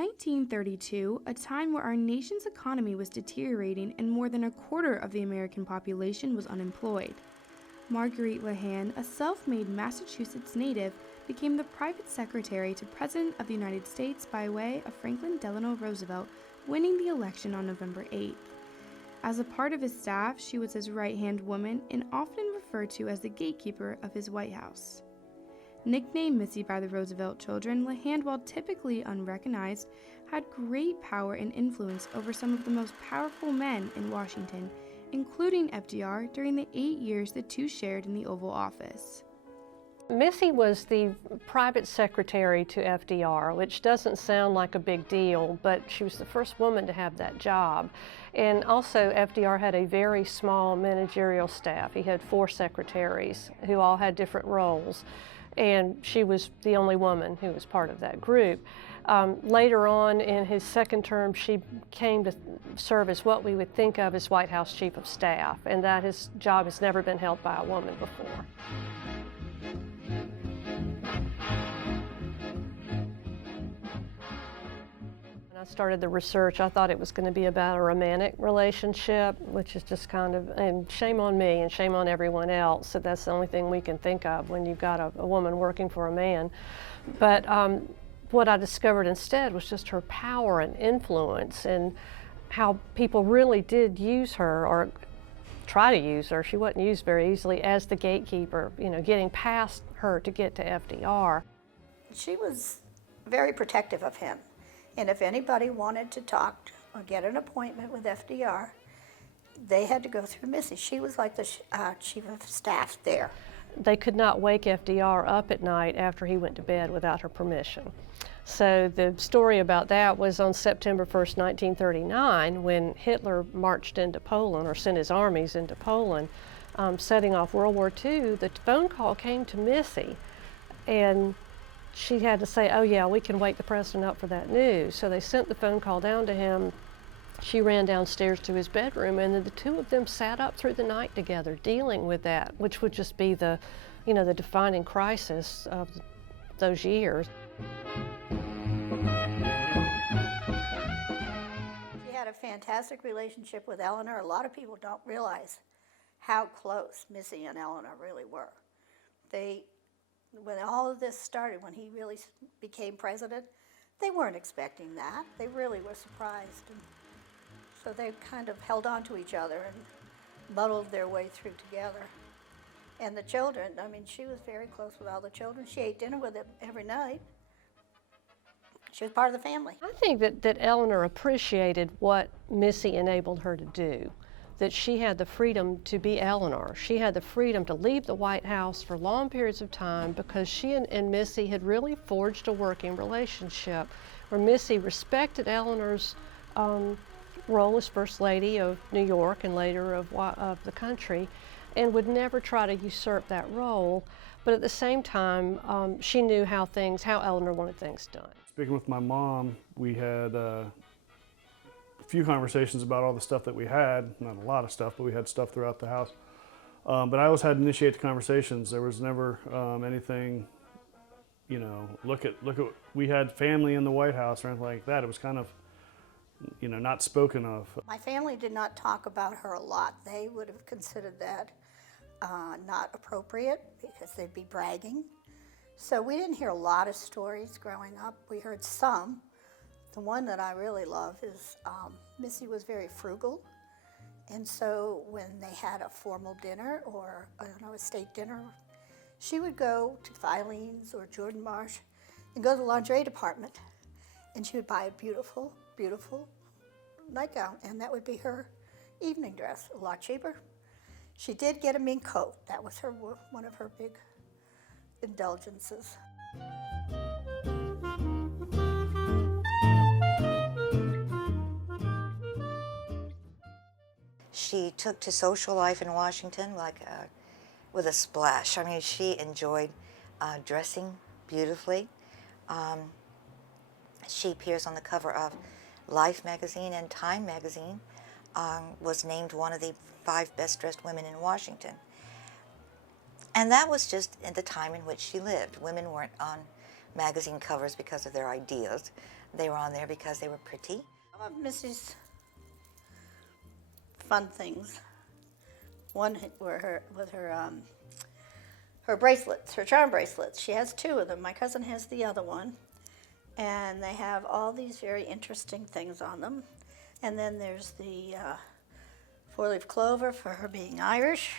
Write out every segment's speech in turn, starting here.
1932, a time where our nation's economy was deteriorating and more than a quarter of the American population was unemployed. Marguerite LeHand, a self-made Massachusetts native, became the private secretary to President of the United States by way of Franklin Delano Roosevelt, winning the election on November 8th. As a part of his staff, she was his right-hand woman and often referred to as the gatekeeper of his White House. Nicknamed Missy by the Roosevelt children, LeHand, while typically unrecognized, had great power and influence over some of the most powerful men in Washington, including FDR during the 8 years the two shared in the Oval Office. Missy was the private secretary to FDR, which doesn't sound like a big deal, but she was the first woman to have that job. And also FDR had a very small managerial staff. He had 4 secretaries who all had different roles, and she was the only woman who was part of that group. Later on in his second term, she came to serve as what we would think of as White House Chief of Staff, and that his job has never been held by a woman before. When I started the research, I thought it was going to be about a romantic relationship, which is just kind of, and shame on me and shame on everyone else, that that's the only thing we can think of when you've got a woman working for a man. But what I discovered instead was just her power and influence and how people really did use her, or try to use her. She wasn't used very easily as the gatekeeper, you know, getting past her to get to FDR. She was very protective of him. And if anybody wanted to talk or get an appointment with FDR, they had to go through Missy. She was like the chief of staff there. They could not wake FDR up at night after he went to bed without her permission. So the story about that was on September 1st, 1939, when Hitler marched into Poland, or sent his armies into Poland, setting off World War II. The phone call came to Missy, and she had to say, oh yeah, we can wake the president up for that news. So they sent the phone call down to him. She ran downstairs to his bedroom, and then the two of them sat up through the night together dealing with that, which would just be the, you know, the defining crisis of those years. She had a fantastic relationship with Eleanor. A lot of people don't realize how close Missy and Eleanor really were. When all of this started, when he really became president, they weren't expecting that. They really were surprised. And so they kind of held on to each other and muddled their way through together. And the children, I mean, she was very close with all the children. She ate dinner with them every night. She was part of the family. I think that Eleanor appreciated what Missy enabled her to do, that she had the freedom to be Eleanor. She had the freedom to leave the White House for long periods of time because she and Missy had really forged a working relationship where Missy respected Eleanor's role as First Lady of New York and later of the country, and would never try to usurp that role. But at the same time, she knew how Eleanor wanted things done. Speaking with my mom, we had a few conversations about all the stuff that we had. Not a lot of stuff, but we had stuff throughout the house. But I always had to initiate the conversations. There was never anything, you know, look at, we had family in the White House or anything like that. It was kind of, you know, not spoken of. My family did not talk about her a lot. They would have considered that not appropriate because they'd be bragging. So we didn't hear a lot of stories growing up. We heard some. The one that I really love is Missy was very frugal. And so when they had a formal dinner or a state dinner, she would go to Filene's or Jordan Marsh and go to the lingerie department. And she would buy a beautiful, beautiful nightgown, and that would be her evening dress, a lot cheaper. She did get a mink coat. That was one of her big indulgences. She took to social life in Washington with a splash. I mean, she enjoyed dressing beautifully. She appears on the cover of Life magazine and Time magazine, was named one of the 5 best-dressed women in Washington. And that was just at the time in which she lived. Women weren't on magazine covers because of their ideas. They were on there because they were pretty. Some of Missy's fun things. One were her bracelets, her charm bracelets. She has 2 of them. My cousin has the other one. And they have all these very interesting things on them. And then there's the 4-leaf clover for her being Irish.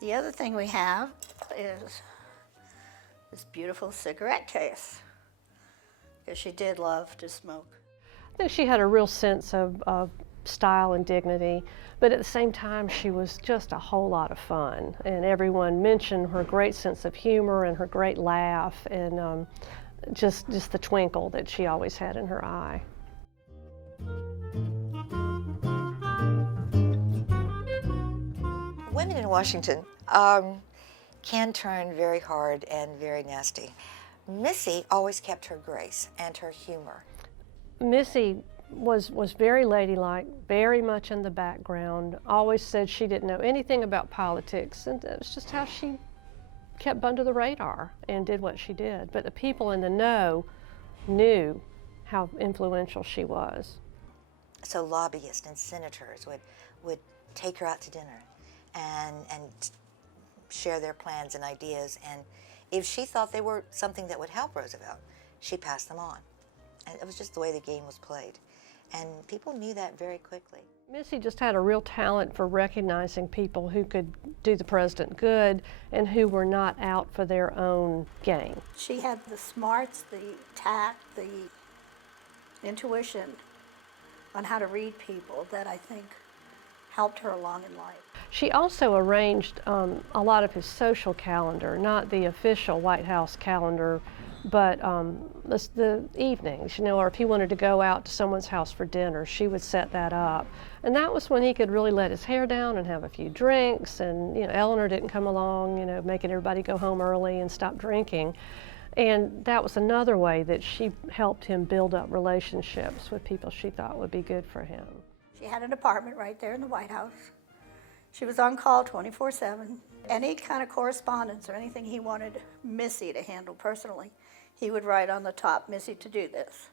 The other thing we have is this beautiful cigarette case, because she did love to smoke. I think she had a real sense of style and dignity, but at the same time she was just a whole lot of fun, and everyone mentioned her great sense of humor and her great laugh, and just the twinkle that she always had in her eye. Women in Washington can turn very hard and very nasty. Missy always kept her grace and her humor. Missy was very ladylike, very much in the background, always said she didn't know anything about politics, and it was just how she kept under the radar and did what she did. But the people in the know knew how influential she was. So lobbyists and senators would take her out to dinner and share their plans and ideas, and if she thought they were something that would help Roosevelt, she passed them on. And it was just the way the game was played. And people knew that very quickly. Missy just had a real talent for recognizing people who could do the president good and who were not out for their own gain. She had the smarts, the tact, the intuition on how to read people that I think helped her along in life. She also arranged a lot of his social calendar, not the official White House calendar, but the evenings, or if he wanted to go out to someone's house for dinner, she would set that up. And that was when he could really let his hair down and have a few drinks, and Eleanor didn't come along, making everybody go home early and stop drinking. And that was another way that she helped him build up relationships with people she thought would be good for him. She had an apartment right there in the White House. She was on call 24/7. Any kind of correspondence or anything he wanted Missy to handle personally, he would write on the top, "Missy to do this."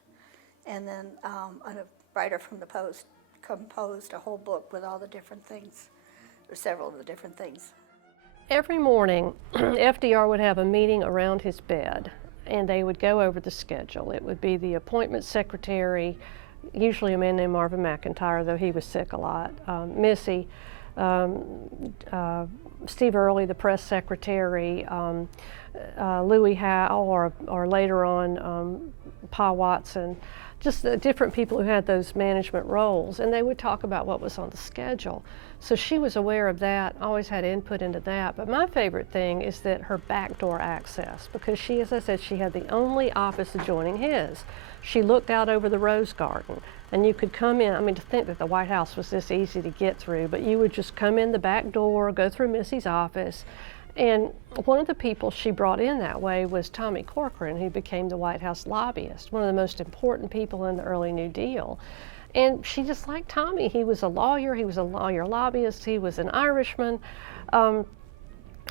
And then a writer from the Post composed a whole book with all the different things, or several of the different things. Every morning, FDR would have a meeting around his bed, and they would go over the schedule. It would be the appointment secretary, usually a man named Marvin McIntyre, though he was sick a lot, Missy, Steve Early, the press secretary, Louis Howe, or later on Pa Watson, just the different people who had those management roles, and they would talk about what was on the schedule. So she was aware of that, always had input into that. But my favorite thing is that her backdoor access, because she, as I said, she had the only office adjoining his. She looked out over the Rose Garden, and you could come in. I mean, to think that the White House was this easy to get through, but you would just come in the back door, go through Missy's office. And one of the people she brought in that way was Tommy Corcoran, who became the White House lobbyist, one of the most important people in the early New Deal. And she just liked Tommy. He was a lawyer lobbyist, he was an Irishman.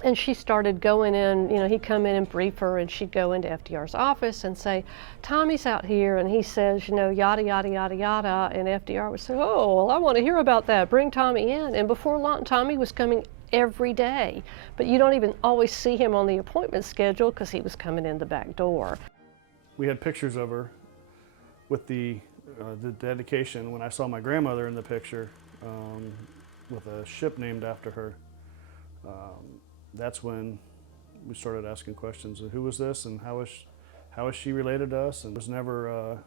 And she started going in, he'd come in and brief her, and she'd go into FDR's office and say, "Tommy's out here, and he says, yada, yada, yada, yada." And FDR would say, "Oh, well, I want to hear about that. Bring Tommy in." And before long, Tommy was coming every day. But you don't even always see him on the appointment schedule because he was coming in the back door. We had pictures of her with the dedication. When I saw my grandmother in the picture with a ship named after her, that's when we started asking questions of who was this and how is she related to us. And it was never,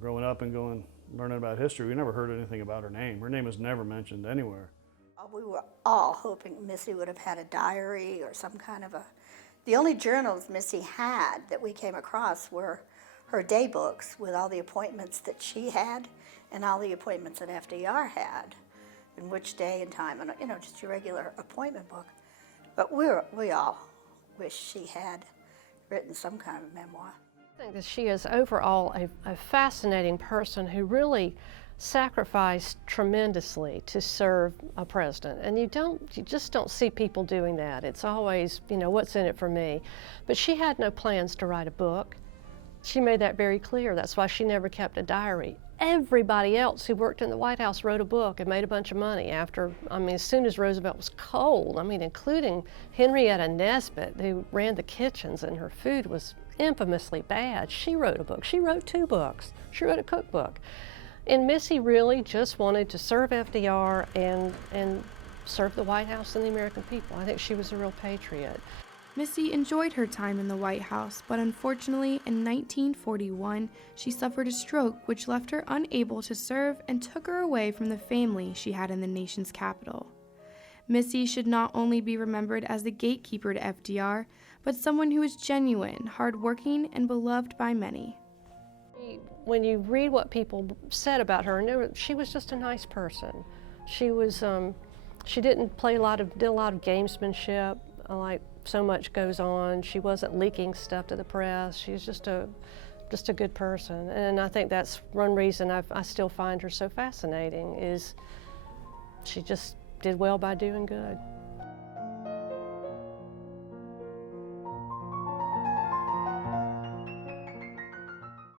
growing up and learning about history, we never heard anything about her name. Her name was never mentioned anywhere. We were all hoping Missy would have had a diary or some kind of the only journals Missy had that we came across were her day books with all the appointments that she had and all the appointments that FDR had, and which day and time, and just your regular appointment book. But we all wish she had written some kind of memoir. I think that she is overall a fascinating person who really sacrificed tremendously to serve a president. And you just don't see people doing that. It's always, you know, what's in it for me? But she had no plans to write a book. She made that very clear. That's why she never kept a diary. Everybody else who worked in the White House wrote a book and made a bunch of money after, I mean, as soon as Roosevelt was cold, I mean, including Henrietta Nesbitt, who ran the kitchens, and her food was infamously bad. She wrote a book. She wrote 2 books. She wrote a cookbook. And Missy really just wanted to serve FDR and serve the White House and the American people. I think she was a real patriot. Missy enjoyed her time in the White House, but unfortunately, in 1941, she suffered a stroke which left her unable to serve and took her away from the family she had in the nation's capital. Missy should not only be remembered as the gatekeeper to FDR, but someone who was genuine, hardworking, and beloved by many. When you read what people said about her, she was just a nice person. She was, she didn't did a lot of gamesmanship, like so much goes on. She wasn't leaking stuff to the press. She was just a good person. And I think that's one reason I still find her so fascinating, is she just did well by doing good.